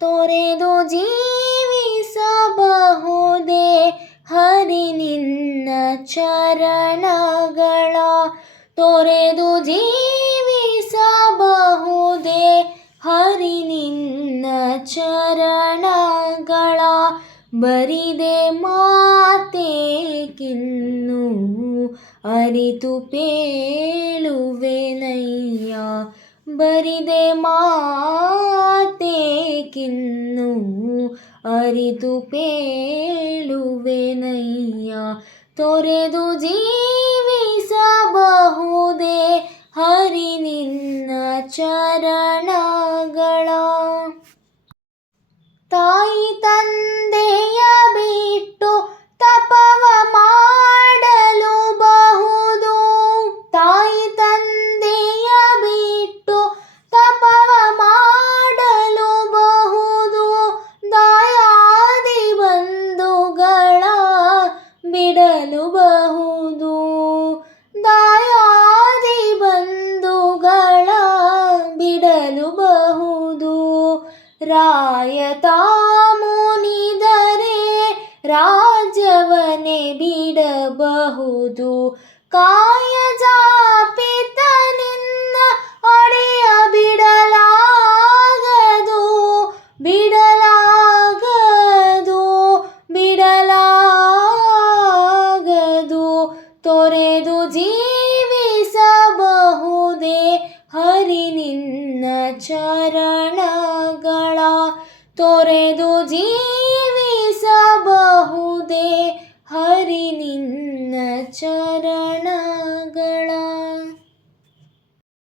ತೊರೆದು ಜೀವಿಸಬಹುದೇ? ಹರಿ ನಿನ್ನ ಚರಣಗಳ ತೊರೆದು ಜೀವಿಸಬಹುದೇ? ಹರಿ ನಿನ್ನ ಚರಣಗಳ ಬರಿದೆ ಮಾತೇಕಿನ್ನು ಅರಿತು ಪೇಳುವೆನಯ್ಯ ಬರಿದೆ ಮಾತೇಕಿನ್ನು ಅರಿತು ಪೇಳುವೆನಯ್ಯ. ತೊರೆದು ಜೀವಿಸಬಹುದೇ ಹರಿ ನಿನ್ನ ಚರಣಗಳ. ತಾಯಿ ತಂದೆಯ ಬಹುದು ದಾಯಾದಿ ಬಂಧುಗಳ ಬಿಡಲು ಬಹುದು. ರಾಯತ ಮುನಿದರೆ ರಾಜ್ಯವನ್ನೇ ಬಿಡಬಹುದು. ಕಾಯ ನಿನ್ನ ಚರಣಗಳ ತೊರೆದು ಜೀವಿಸಬಹುದೇ